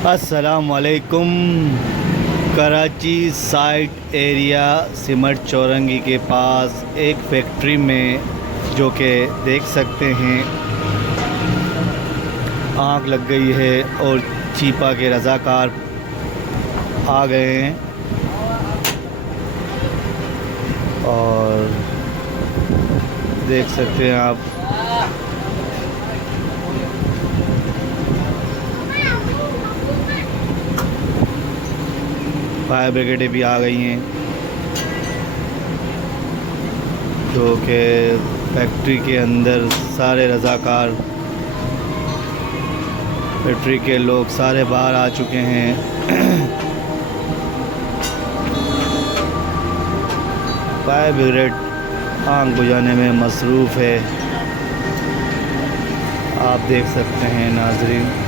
अस्सलामुअलैकुम। Karachi site area सिमट चौरंगी के पास एक फैक्ट्री में जो कि देख सकते हैं आग लग गई है और चीपा के रज़ाकार आ गए हैं और देख सकते हैं आप फायर ब्रिगेडें भी आ गई हैं जो कि फैक्ट्री के अंदर सारे रज़ाकार फैक्ट्री के लोग सारे बाहर आ चुके हैं। फायर ब्रिगेड आग बुझाने में मसरूफ़ है, आप देख सकते हैं नाज़रीन।